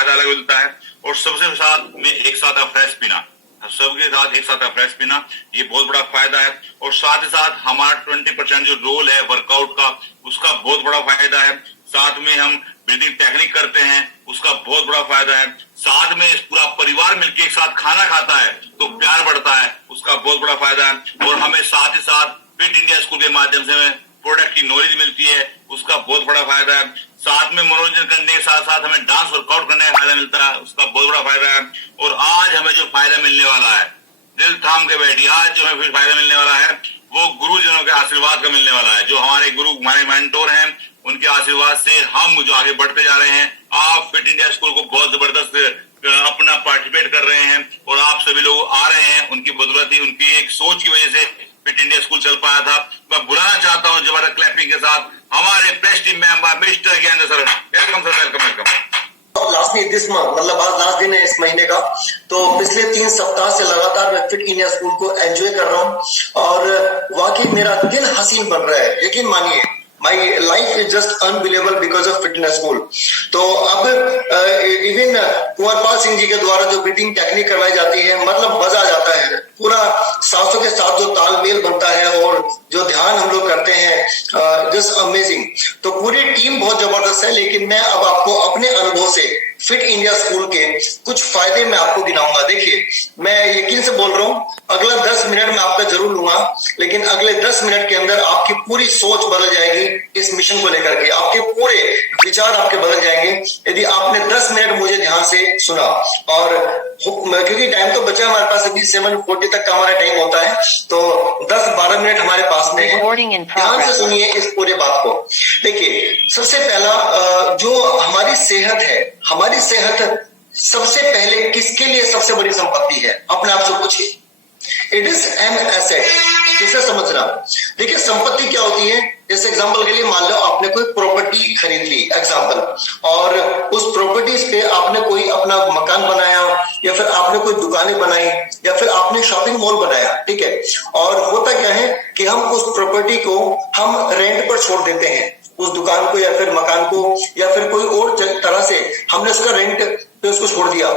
फायदा अलग मिलता है। और सबसे साथ में एक साथ फ्रेश पीना, सबके साथ एक साथ फ्रेश पीना, ये बहुत बड़ा फायदा है। और साथ ही साथ हमारा 20% जो रोल है वर्कआउट का, उसका बहुत बड़ा फायदा है। साथ में हम ब्रीदिंग टेक्निक करते हैं, उसका बहुत बड़ा फायदा है। साथ में पूरा परिवार मिलकर एक साथ खाना खाता है तो प्यार बढ़ता है, उसका बहुत बड़ा फायदा है। और हमें साथ ही साथ फिट इंडिया स्कूल के माध्यम से हमें प्रोडक्ट की नॉलेज मिलती है, उसका बहुत बड़ा फायदा है। साथ में मनोरंजन करने के साथ साथ हमें डांस वर्कआउट करने का फायदा मिलता है, उसका बहुत बड़ा फायदा है। और आज हमें जो फायदा मिलने वाला है, दिल थाम के बैठिए, आज जो हमें फिर फायदा मिलने वाला है वो गुरुजनों के आशीर्वाद का मिलने वाला है। जो हमारे गुरु, हमारे मेंटोर हैं, उनके आशीर्वाद से हम जो आगे बढ़ते जा रहे हैं। आप फिट इंडिया स्कूल को बहुत जबरदस्त अपना पार्टिसिपेट कर रहे हैं और आप सभी लोग आ रहे हैं, उनकी बदौलत ही, उनकी एक सोच की वजह से फिट इंडिया स्कूल चल पाया था। मैं बुलाना चाहता हूं जबरदस्त क्लैपिंग के साथ हमारे press team member mister Gyanendra sir. Welcome sir, welcome welcome. Last में दिस मंथ, मतलब आज लास्ट दिन है इस महीने का, तो पिछले 3 सप्ताह से लगातार मैं फिट इंडिया स्कूल को एंजॉय कर रहा हूं और वाकई मेरा दिल हसीन बन रहा है। यकीन मानिए, my life is just unbelievable because of fitness school. तो अब इवन कुंवरपाल सिंह जी के द्वारा जो ब्रीदिंग टेक्निक करवाई जाती है, मतलब मजा आ जाता है। पूरा सांसों के साथ जो तालमेल बनता है और जो ध्यान हम लोग करते हैं, जस्ट अमेजिंग। तो पूरी टीम बहुत जबरदस्त है। लेकिन मैं अब आपको अपने अनुभव से फिट इंडिया स्कूल के कुछ फायदे मैं आपको गिनाऊंगा। देखिए, मैं यकीन से बोल रहा हूँ, अगला 10 मिनट मैं आपका जरूर लूंगा, लेकिन अगले 10 मिनट के अंदर आपकी पूरी सोच बदल जाएगी इस मिशन को लेकर के। आपके पूरे विचार आपके बदल जाएंगे यदि आपने 10 मिनट मुझे ध्यान से सुना। और क्योंकि टाइम तो बचा हमारे पास, अभी 7:40 तक का हमारा टाइम होता है, तो 10-12 मिनट हमारे पास में है। ध्यान से सुनिए इस पूरे बात को। देखिए, सबसे पहला जो हमारी सेहत है, हमारी सेहत सबसे पहले किसके लिए सबसे बड़ी संपत्ति है? अपने आप से पूछिए। It is an asset. इसे समझना। देखिए, संपत्ति क्या होती है? जैसे एग्जांपल के लिए मान लो आपने कोई प्रॉपर्टी खरीद ली, एग्जांपल, और उस प्रॉपर्टीज पे आपने कोई अपना मकान बनाया, या फिर आपने कोई दुकानें बनाई, या फिर आपने शॉपिंग मॉल बनाया, ठीक है। और होता क्या है कि हम उस प्रॉपर्टी को हम रेंट पर छोड़ देते हैं, उस दुकान को या फिर मकान को, या फिर कोई और तरह से हमने उसका रेंट पे उसको छोड़ दिया।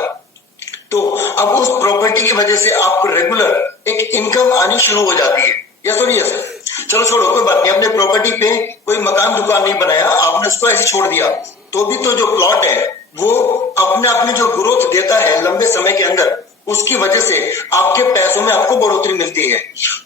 तो अब उस प्रॉपर्टी की वजह से आपको रेगुलर एक इनकम आनी शुरू हो जाती है। यस और यस। चलो छोड़ो, कोई बात नहीं, अपने प्रॉपर्टी पे कोई मकान दुकान नहीं बनाया, आपने उसको ऐसे छोड़ दिया, तो भी तो जो प्लॉट है वो अपने आप में जो ग्रोथ देता है लंबे समय के अंदर, उसकी वजह से आपके पैसों में आपको बढ़ोतरी मिलती है।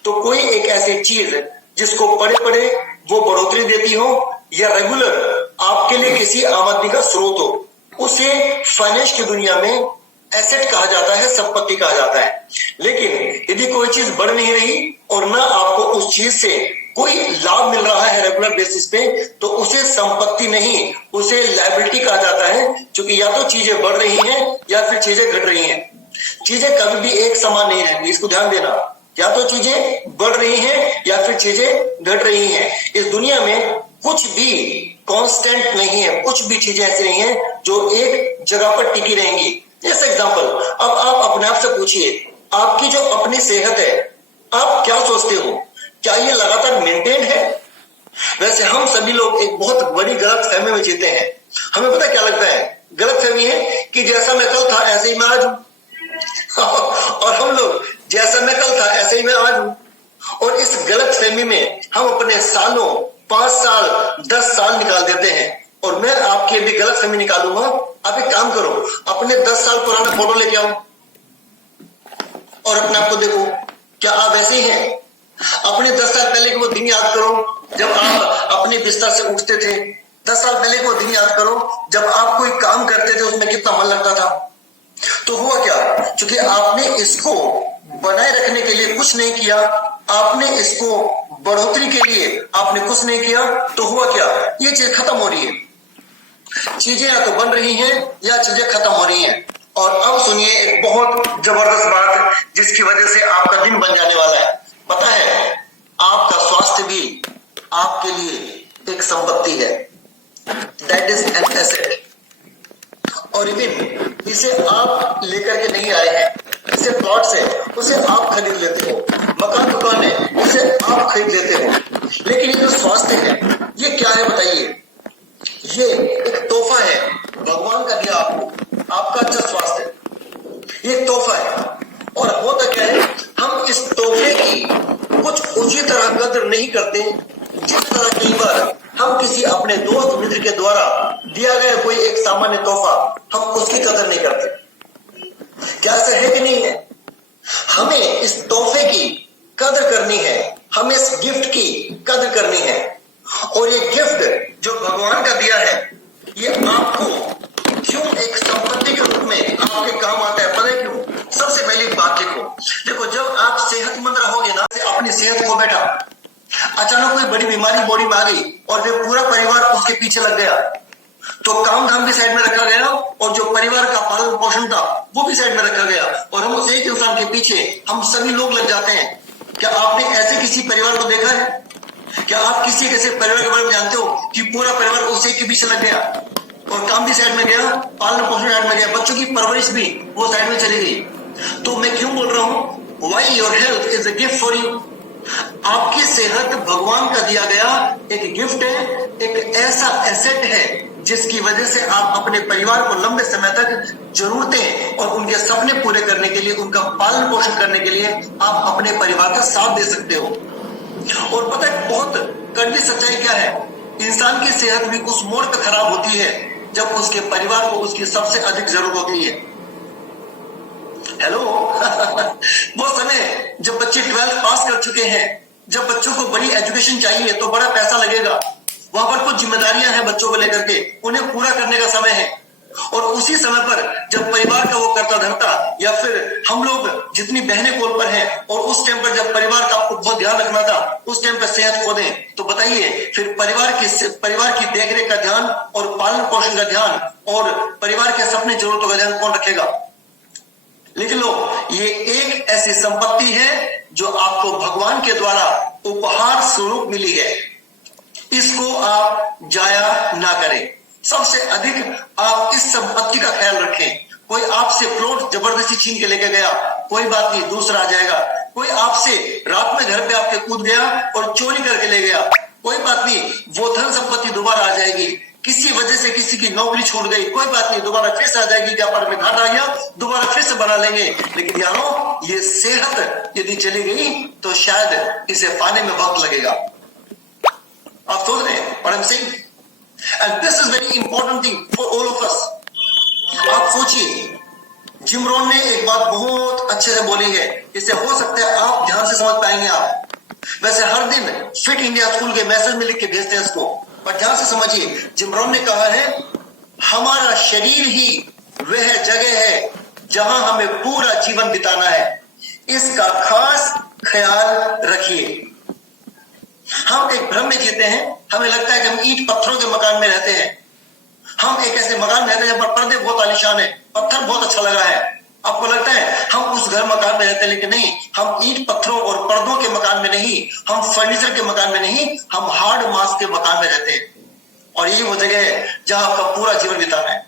तो कोई एक ऐसी चीज जिसको पड़े पड़े वो बढ़ोतरी देती हो, या रेगुलर आपके लिए किसी आमदनी का स्रोत हो, उसे फाइनेंस की दुनिया में एसेट कहा जाता है, संपत्ति कहा जाता है। लेकिन यदि कोई चीज बढ़ नहीं रही और ना आपको उस चीज से कोई लाभ मिल रहा है रेगुलर बेसिस पे, तो उसे संपत्ति नहीं, उसे लायबिलिटी कहा जाता है। क्योंकि या तो चीजें बढ़ रही हैं या फिर चीजें घट रही हैं। चीजें कभी भी एक समान नहीं रहती, इसको ध्यान देना। या तो चीजें बढ़ रही हैं या फिर चीजें घट रही हैं। इस दुनिया में कुछ भी कांस्टेंट नहीं है, कुछ भी चीजें ऐसी नहीं है जो एक जगह पर टिकी रहेंगी। जैसे एग्जांपल, अब आप अपने आप से पूछिए, आपकी जो अपनी सेहत है, आप क्या सोचते हो, क्या ये लगातार मेंटेन है? वैसे हम सभी लोग एक बहुत बड़ी गलत फहमी में जीते हैं। हमें पता क्या लगता है? गलत फहमी है कि जैसा मैं कल था ऐसे ही मैं आज हूं और हम लोग जैसा मैं कल था ऐसे ही मैं आज हूं। और इस गलत फहमी में हम अपने सालों, 5 साल, 10 साल निकाल देते हैं। और मैं आपके भी गलत फहमी निकालूंगा। आप एक काम करो, अपने 10 साल पुराना फोटो लेके आओ और अपने आप को देखो, क्या आप ऐसे ही हैं? अपने 10 साल पहले के वो दिन याद करो जब आप अपने बिस्तर से उठते थे। 10 साल पहले के वो दिन याद करो जब आप कोई काम करते थे, उसमें कितना मन लगता था। तो हुआ क्या? क्योंकि आपने इसको बनाए रखने के लिए कुछ नहीं किया, आपने इसको बढ़ोतरी के लिए आपने कुछ नहीं किया, तो हुआ क्या? ये चीज खत्म हो रही है। चीजें या तो बन रही हैं या चीजें खत्म हो रही हैं। और अब सुनिए एक बहुत जबरदस्त बात, जिसकी वजह से आपका दिन बन जाने वाला है। पता है, आपका स्वास्थ्य भी आपके लिए एक संपत्ति है। That is an asset. और इवन इसे आप लेकर के नहीं आए हैं, इसे प्लॉट्स है, उसे आप खरीद लेते हो, मकान दुकान है, उसे आप खरीद लेते हो। लेकिन ये जो स्वास्थ्य है, ये क्या है बताइए? ये एक तोहफा है, भगवान का दिया आपको। आपका अच्छा स्वास्थ्य है, ये तोहफा है। और होता क्या है, हम इस तोहफे की कुछ उसी तरह कदर नहीं करते जिस तरह कई बार हम किसी अपने दोस्त मित्र के द्वारा दिया गया कोई एक सामान्य तोहफा, हम उसकी कदर नहीं करते। क्या ऐसा है कि नहीं है? हमें इस तोहफे की कदर करनी है, हमें इस गिफ्ट की कदर करनी है। और ये गिफ्ट जो भगवान का दिया है, ये आपको क्यों एक संपत्ति के रूप में आपके काम आता है, पता है क्यों? सबसे पहली बात देखो, जब आप सेहतमंद रहोगे ना, अपनी सेहत को बेटा, अचानक कोई बड़ी बीमारी बॉडी में आ गई और फिर पूरा परिवार उसके पीछे लग गया, तो काम धाम भी साइड में रखा गया और जो परिवार का पालन पोषण था वो भी साइड में रखा गया, और हम उस एक इंसान के पीछे हम सभी लोग लग जाते हैं। क्या आपने ऐसे किसी परिवार को देखा है? क्या आप किसी ऐसे परिवार के बारे में जानते हो कि पूरा परिवार उसी के पीछे लग गया और काम भी साइड में गया, पालन पोषण साइड में गया, बच्चों की परवरिश भी वो साइड में चली गई? तो मैं क्यों बोल रहा हूं, why your health is a gift for you. आपकी सेहत भगवान का दिया गया एक गिफ्ट है, एक ऐसा एसेट है जिसकी वजह से आप अपने परिवार को लंबे समय तक जरूरतें और उनके सपने पूरे करने के लिए, उनका पालन पोषण करने के लिए आप अपने परिवार का साथ दे सकते हो। और पता है बहुत कड़वी सच्चाई क्या है, इंसान की सेहत भी उस मोड़ पर खराब होती है जब उसके परिवार को उसकी सबसे अधिक जरूरत होती है। हेलो वो समय जब बच्चे 12th पास कर चुके हैं, जब बच्चों को बड़ी एजुकेशन चाहिए तो बड़ा पैसा लगेगा, वहां पर कुछ जिम्मेदारियां हैं बच्चों को लेकर के, उन्हें पूरा करने का समय है। और उसी समय पर जब परिवार का वो करता धरता, या फिर हम लोग जितनी बहनें कॉल पर हैं, और उस टाइम पर जब परिवार का आपको बहुत ध्यान रखना था, उस टाइम पर सेहत खो दें, तो बताइए फिर परिवार की देखरेख का ध्यान और पालन पोषण का ध्यान और परिवार के सपने जरूरतों का ध्यान कौन रखेगा? लिख लो, ये एक ऐसी संपत्ति है जो आपको भगवान के द्वारा उपहार स्वरूप मिली है, इसको आप जाया ना करें। सबसे अधिक आप इस संपत्ति का ख्याल रखें। कोई आपसे प्लॉट जबरदस्ती छीन के लेके गया, कोई बात नहीं, दूसरा आ जाएगा। कोई आपसे रात में घर पे आपके कूद गया और चोरी करके ले गया, कोई बात नहीं, वो धन संपत्ति दोबारा आ जाएगी। किसी वजह से किसी की नौकरी छूट गई, कोई बात नहीं, दोबारा फिर से आ जाएगी, व्यापार में घाटा आ गया, दोबारा फिर से बना लेंगे। लेकिन यारो, ये सेहत यदि चली गई तो शायद इसे पाने में वक्त लगेगा। आप सोच रहे हैं what I'm saying? And this is very important thing for all of us. आप सोचिए, जिम रोन ने एक बात बहुत अच्छे से बोली है, इसे हो सकता है आप ध्यान से समझ पाएंगे। आप वैसे हर दिन फिट इंडिया स्कूल के मैसेज में लिख के भेजते हैं इसको, पर ध्यान से समझिए। जिम रोन ने कहा है, हमारा शरीर ही वह जगह है जहां हमें पूरा जीवन बिताना है, इसका खास ख्याल रखिए। हम एक भ्रम में जीते हैं, हमें लगता है कि हम ईंट पत्थरों के मकान में रहते हैं। हम एक ऐसे मकान में रहते हैं जहां पर पर्दे बहुत आलीशान है, पत्थर बहुत अच्छा लगा है। आपको लगता है हम उस घर मकान में रहते हैं, लेकिन नहीं, हम ईंट पत्थरों और पर्दों के मकान में नहीं, हम फर्नीचर के मकान में नहीं, हम हार्ड मास के मकान में रहते हैं। और यही वो जगह है जहां आपका पूरा जीवन बिताना है।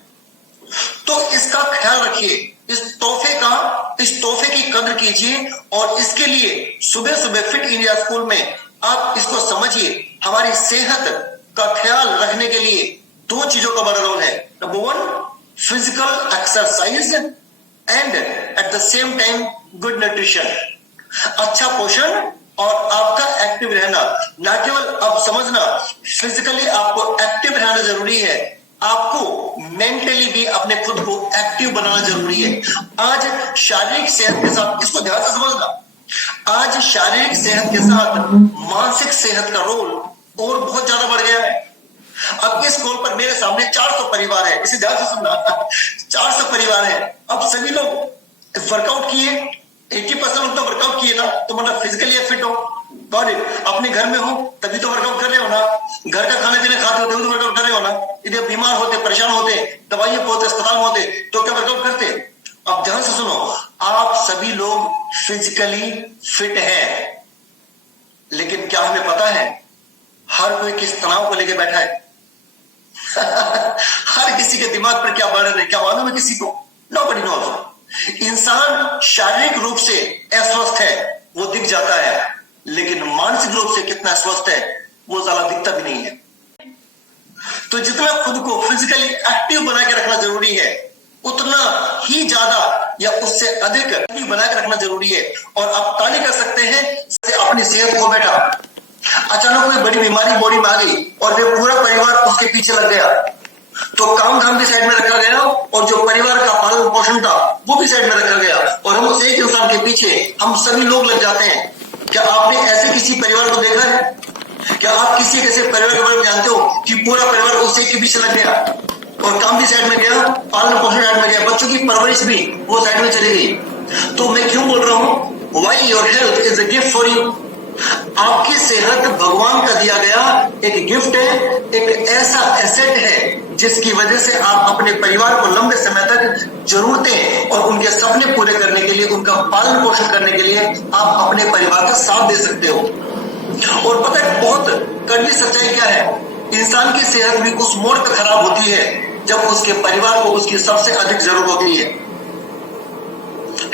तो इसका ख्याल रखिए, इस तोहफे की कदर कीजिए, और इसके लिए सुबह सुबह फिट इंडिया स्कूल में आप इसको समझिए। हमारी सेहत का ख्याल रखने के लिए दो चीजों का बड़ा रोल है। Number 1, physical exercise, and at the same time good nutrition, अच्छा पोषण और आपका एक्टिव रहना। ना केवल अब समझना फिजिकली आपको एक्टिव रहना जरूरी है, आपको मेंटली भी अपने खुद को एक्टिव बनाना जरूरी है। आज शारीरिक सेहत के साथ, इसको ध्यान से समझना, आज शारीरिक सेहत के साथ मानसिक सेहत का रोल और बहुत ज्यादा बढ़ गया है। अब इस कॉल पर मेरे सामने 400 परिवार है, इसे ध्यान से सुनना 400 परिवार है। अब सभी लोग वर्कआउट किए, 80% लोग तो वर्कआउट किए ना, तो मतलब फिजिकली फिट हो, गॉट इट। अपने घर में हो तभी तो वर्कआउट कर रहे हो ना, घर का खाना पीना खाते हो तभी तो वर्कआउट कर रहे हो ना। यदि बीमार होते, परेशान होते, दवाइयां पोते, अस्पताल में होते, तो क्या वर्कआउट करते? अब ध्यान से सुनो, आप सभी लोग फिजिकली फिट हैं, लेकिन क्या हमें पता है हर कोई किस तनाव को लेकर बैठा है? हर किसी के दिमाग पर क्या बर्डन है, क्या मालूम है किसी को? Nobody knows. इंसान शारीरिक रूप से अस्वस्थ है, वो दिख जाता है, लेकिन मानसिक रूप से कितना स्वस्थ है वो ज्यादा दिखता भी नहीं है। तो जितना खुद को फिजिकली एक्टिव बना के रखना जरूरी है, उतना ही ज्यादा या उससे अधिक बनाकर रखना जरूरी है। और आप ताली कर सकते हैं अपनी सेहत को। बेटा अचानक कोई बड़ी बीमारी बॉडी में आ गई और वे पूरा परिवार उसके पीछे लग गया, तो काम धाम भी साइड में रखा गया और जो परिवार का पालन पोषण था वो भी साइड में रखा गया, और हम उस एक इंसान के पीछे हम सभी लोग लग जाते हैं। क्या आपने ऐसे किसी परिवार को देखा है? क्या आप किसी ऐसे परिवार के बारे में जानते हो कि पूरा परिवार उसी के पीछे लग गया और काम भी साइड में गया, पालन पोषण साइड में गया, बच्चों की परवरिश भी वो साइड में चली गई? तो मैं क्यों बोल रहा हूं why your health is a gift for you. आपकी सेहत भगवान का दिया गया एक गिफ्ट है, एक ऐसा एसेट है जिसकी वजह से आप अपने परिवार को लंबे समय तक जरूरतें और उनके सपने पूरे करने के लिए, उनका पालन पोषण करने के लिए आप अपने परिवार का साथ दे सकते हो। और पता है बहुत कड़वी सच्चाई क्या है, इंसान की सेहत भी उस मोड़ पर खराब होती है जब उसके परिवार को उसकी सबसे अधिक जरूरत होती है।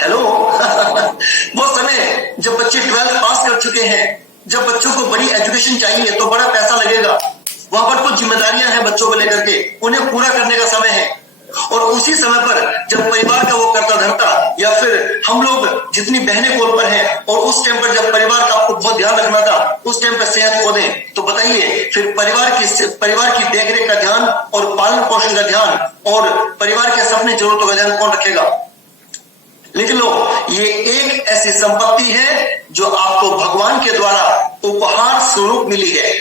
हेलो वो समय जब बच्चे 12th पास कर चुके हैं, जब बच्चों को बड़ी एजुकेशन चाहिए तो बड़ा पैसा लगेगा, वहां पर कुछ जिम्मेदारियां हैं बच्चों को लेकर के, उन्हें पूरा करने का समय है। और उसी समय पर जब परिवार का वो करता धरता या फिर हम लोग जितनी बहनें कॉल पर हैं और उस टाइम पर जब परिवार का आपको बहुत ध्यान रखना था, उस टाइम पर सेहत खो दें, तो बताइए फिर परिवार की देखरेख का ध्यान और पालन पोषण का ध्यान और परिवार के सपने जरूरतों का ध्यान कौन रखेगा? लिख लो, ये एक ऐसी संपत्ति है जो आपको भगवान के द्वारा उपहार स्वरूप मिली है,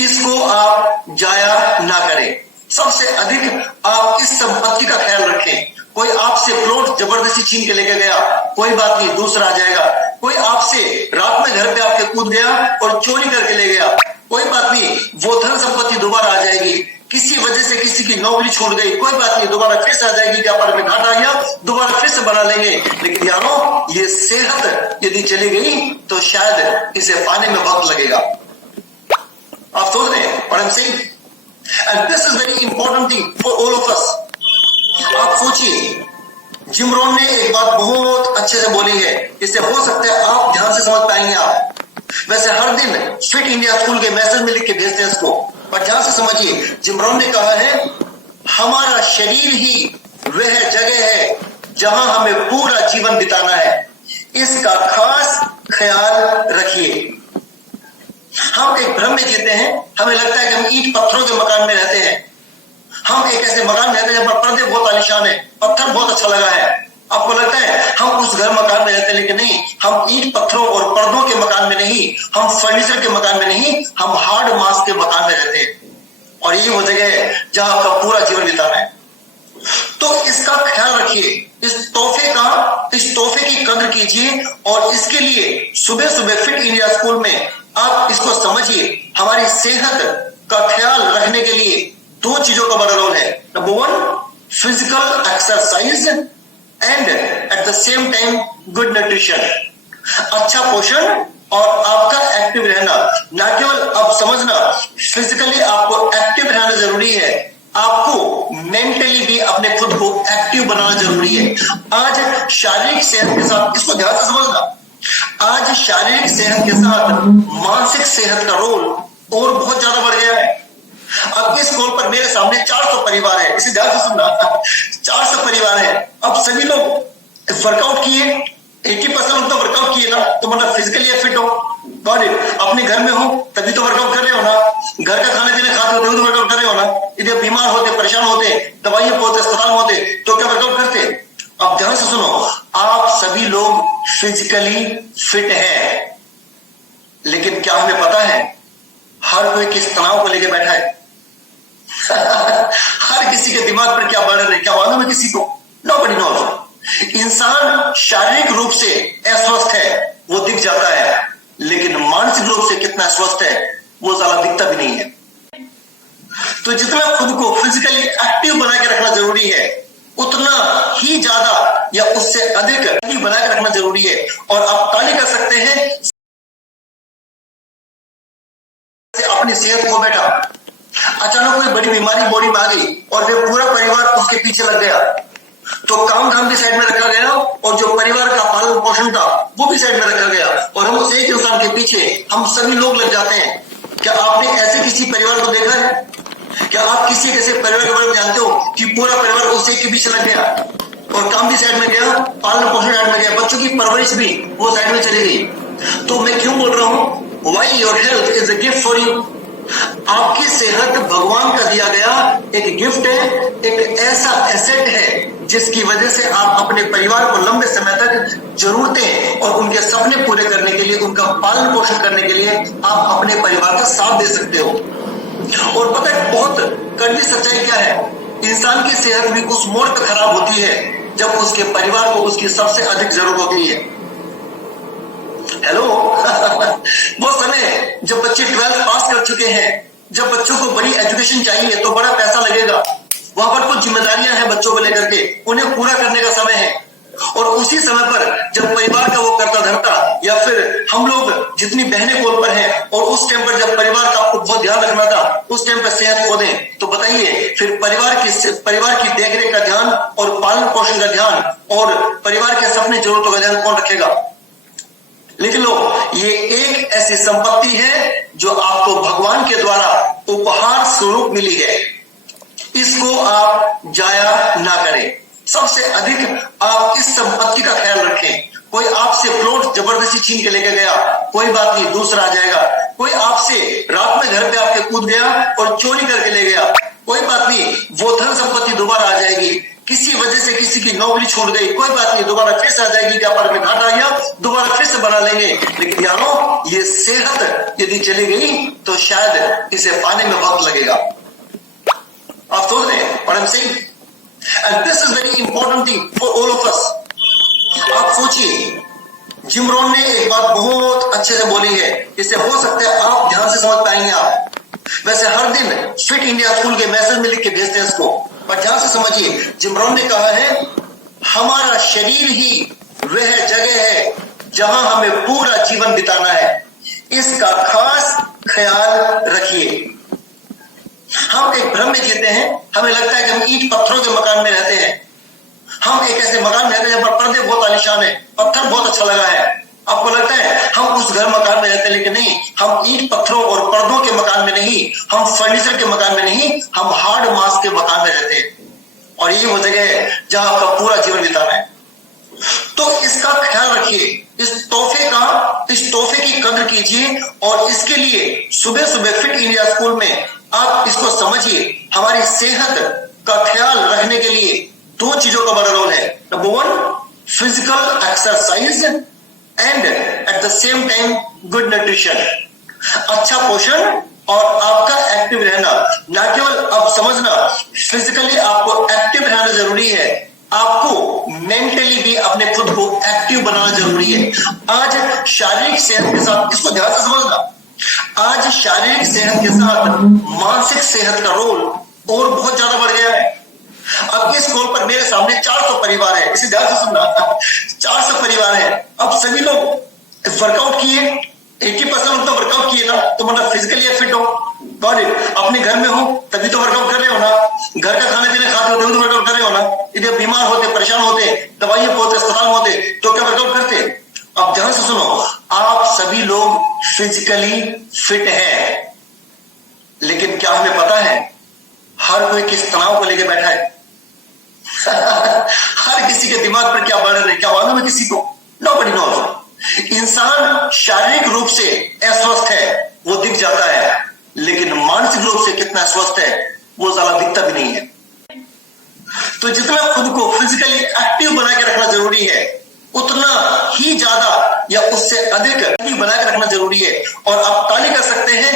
इसको आप जाया ना करें। सबसे अधिक आप इस संपत्ति का ख्याल रखें। कोई आपसे प्लॉट जबरदस्ती छीन के लेके गया, कोई बात नहीं, दूसरा आ जाएगा। कोई आपसे रात में घर पे आपके कूद गया और चोरी करके ले गया, कोई बात नहीं, वो धन संपत्ति दोबारा आ जाएगी। किसी वजह से किसी की नौकरी छूट गई, कोई बात नहीं, दोबारा फिर से आ जाएगी, व्यापार में घाटा आ गया, दोबारा फिर से बना लेंगे। लेकिन यारो ये सेहत यदि चली गई तो शायद इसे पाने में वक्त लगेगा। आप सोच रहे हैं what I'm saying? And this is very important thing for all of us. आप सोचिए, जिम रोहन ने एक बात बहुत अच्छे से बोली है, इसे हो सकता है आप ध्यान से समझ पाएंगे। आप वैसे हर दिन फिट इंडिया स्कूल के मैसेज में लिख के भेजते हैं इसको, पर ध्यान से समझिए। जिम रोहन ने कहा है हमारा शरीर ही वह जगह है जहां हमें पूरा जीवन बिताना है, इसका खास ख्याल रखिए। हम एक भ्रम में जीते हैं, हमें लगता है कि हम ईंट पत्थरों के मकान में रहते हैं। हम एक ऐसे मकान में रहते हैं जहां पर पर्दे बहुत आलीशान है, पत्थर बहुत अच्छा लगा है। आपको लगता है हम उस घर मकान में रहते हैं, लेकिन नहीं, हम ईंट पत्थरों और पर्दों के मकान में नहीं, हम फर्नीचर के मकान में नहीं, हम हार्ड मास के मकान में रहते हैं। और यही वो जगह है जहां आपका पूरा जीवन बिताना है। तो इसका ख्याल रखिए, इस तोहफे की कदर कीजिए। और इसके लिए सुबह सुबह फिट इंडिया स्कूल में आप इसको समझिए। हमारी सेहत का ख्याल रखने के लिए दो चीजों का बड़ा रोल है। Number 1 physical exercise and at the same time good nutrition, अच्छा पोषण और आपका एक्टिव रहना। ना केवल अब समझना फिजिकली आपको एक्टिव रहना जरूरी है, आपको मेंटली भी अपने खुद को एक्टिव बनाना जरूरी है। आज शारीरिक सेहत के साथ, इसको ध्यान से समझना, आज शारीरिक सेहत के साथ मानसिक सेहत का रोल और बहुत ज्यादा बढ़ गया है। अब इस कॉल पर मेरे सामने 400 परिवार है, इसे ध्यान से सुनना, 400 परिवार है। अब सभी लोग वर्कआउट किए, 80% लोग तो वर्कआउट किए ना, तो मतलब फिजिकली फिट हो, अपने घर में हो तभी तो वर्कआउट कर रहे हो ना, घर का खाने पीने खाते हो तभी तो वर्कआउट कर रहे हो ना। यदि बीमार होते, परेशान होते, दवाइयां होते, अस्पताल में होते, तो क्या वर्कआउट करते? अब ध्यान से सुनो, आप सभी लोग फिजिकली फिट हैं, लेकिन क्या हमें पता है हर कोई किस तनाव को लेकर बैठा है? हर किसी के दिमाग पर क्या बर्डन है, क्या मालूम है किसी को? Nobody knows. इंसान शारीरिक रूप से अस्वस्थ है वो दिख जाता है, लेकिन मानसिक रूप से कितना स्वस्थ है वो ज्यादा दिखता भी नहीं है। तो जितना खुद को फिजिकली एक्टिव बना के रखना जरूरी है, उतना ही ज्यादा या उससे अधिक एक्टिव बना के रखना जरूरी है। और आप ताली कर सकते हैं अपनी सेहत को। बेटा अचानक कोई बड़ी बीमारी बॉडी में आ गई और वे पूरा परिवार उसके पीछे लग गया, तो काम धाम भी साइड में रखा गया और जो परिवार का पालन पोषण था वो भी साइड में रखा गया, और हम उस एक इंसान के पीछे हम सभी लोग लग जाते हैं। क्या आपने ऐसे किसी परिवार को देखा है? क्या आप किसी कैसे परिवार के बारे में जानते हो कि पूरा परिवार उस एक के पीछे लग गया और काम भी साइड में गया, पालन पोषण साइड में गया, बच्चों की परवरिश भी वो साइड में चली गई। तो मैं क्यों बोल रहा हूं, why your health is a gift for you. आपकी सेहत भगवान का दिया गया एक गिफ्ट है, एक ऐसा एसेट है जिसकी वजह से आप अपने परिवार को लंबे समय तक जरूरतें और उनके सपने पूरे करने के लिए, उनका पालन पोषण करने के लिए आप अपने परिवार का साथ दे सकते हो। और पता है बहुत कड़वी सच्चाई क्या है, इंसान की सेहत भी उस मोड़ पर खराब होती है जब उसके परिवार को उसकी सबसे अधिक जरूरत होती है। हेलो वो समय जब बच्चे 12th पास कर चुके हैं, जब बच्चों को बड़ी एजुकेशन चाहिए तो बड़ा पैसा लगेगा, वहां पर कुछ जिम्मेदारियां हैं बच्चों को लेकर के, उन्हें पूरा करने का समय है। और उसी समय पर जब परिवार का वो करता धरता, या फिर हम लोग जितनी बहनें कॉल पर हैं और उस टाइम पर जब परिवार का आपको बहुत ध्यान रखना था, उस टाइम पर सेहत खो दें, तो बताइए फिर परिवार की देखरेख का ध्यान और पालन पोषण का ध्यान और परिवार के सपने जरूरतों का ध्यान कौन रखेगा। लिख लो, ये एक ऐसी संपत्ति है जो आपको भगवान के द्वारा उपहार स्वरूप मिली है, इसको आप जाया ना करें। सबसे अधिक आप इस संपत्ति का ख्याल रखें। कोई आपसे प्लॉट जबरदस्ती छीन के लेके गया, कोई बात नहीं, दूसरा आ जाएगा। कोई आपसे रात में घर पे आपके कूद गया और चोरी करके ले गया, कोई बात नहीं, वो धन संपत्ति दोबारा आ जाएगी। किसी वजह से किसी की नौकरी छूट गई, कोई बात नहीं, दोबारा फिर से आ जाएगी, व्यापार में घाटा आ गया, दोबारा फिर से बना लेंगे। लेकिन यारो, ये सेहत यदि चली गई तो शायद इसे पाने में वक्त लगेगा। आप सोच रहे हैं और and this is very important thing for all of us. आप सोचिए, जिम रोन ने एक बात बहुत अच्छे से बोली है, इसे हो सकता है आप ध्यान से समझ पाएंगे। आप वैसे हर दिन फिट इंडिया स्कूल के मैसेज में लिख के भेजते हैं इसको, पर ध्यान से समझिए, जिम रोन ने कहा है हमारा शरीर ही वह जगह है जहां हमें पूरा जीवन बिताना है, इसका खास ख्याल रखिए। हम एक भ्रम में जीते हैं, हमें लगता है कि हम ईंट पत्थरों के मकान में रहते हैं। हम एक ऐसे मकान में रहते हैं जहां पर पर्दे बहुत आलीशान है, पत्थर बहुत अच्छा लगा है। आपको लगता है हम उस घर मकान में रहते हैं, लेकिन नहीं, हम ईंट पत्थरों और पर्दों के मकान में नहीं, हम फर्नीचर के मकान में नहीं, हम हार्ड मास के मकान में रहते हैं। और यही वो जगह है जहां आपका पूरा जीवन बिताना है। तो इसका ख्याल रखिए, इस तोहफे की कद्र कीजिए, और इसके लिए सुबह सुबह फिट इंडिया स्कूल में आप इसको समझिए। हमारी सेहत का ख्याल रखने के लिए दो चीजों का बड़ा रोल है। Number 1, physical exercise and at the same time good nutrition. अच्छा पोषण और आपका एक्टिव रहना। ना केवल अब समझना फिजिकली आपको एक्टिव रहना जरूरी है, आपको मेंटली भी अपने खुद को एक्टिव बनाना जरूरी है। आज शारीरिक सेहत के साथ, इसको ध्यान से समझना, आज शारीरिक सेहत के साथ मानसिक सेहत का रोल और बहुत ज्यादा बढ़ गया है। अब इस कॉल पर मेरे सामने 400 परिवार है, इसे ध्यान से सुनना, 400 परिवार है। अब सभी लोग वर्कआउट किए, 80% लोग तो वर्कआउट किए ना, तो मतलब फिजिकली फिट हो, अपने घर में हो तभी तो वर्कआउट कर रहे हो ना, घर का खाने पीने खाते हो तभी तो वर्कआउट कर रहे हो ना। यदि बीमार होते, परेशान होते, दवाइयों पे होते, अस्पताल में होते, तो क्या वर्कआउट करते? अब ध्यान से सुनो, आप सभी लोग फिजिकली फिट हैं, लेकिन क्या हमें पता है हर कोई किस तनाव को लेकर बैठा है? हर किसी के दिमाग पर क्या बढ़ रहा है, क्या मालूम है किसी को? Nobody knows. इंसान शारीरिक रूप से अस्वस्थ है, वो दिख जाता है, लेकिन मानसिक रूप से कितना स्वस्थ है वो ज्यादा दिखता भी नहीं है। तो जितना खुद को फिजिकली एक्टिव बना के रखना जरूरी है, उतना ही ज्यादा या उससे अधिक एक्टिव बना के रखना जरूरी है। और आप ताली कर सकते हैं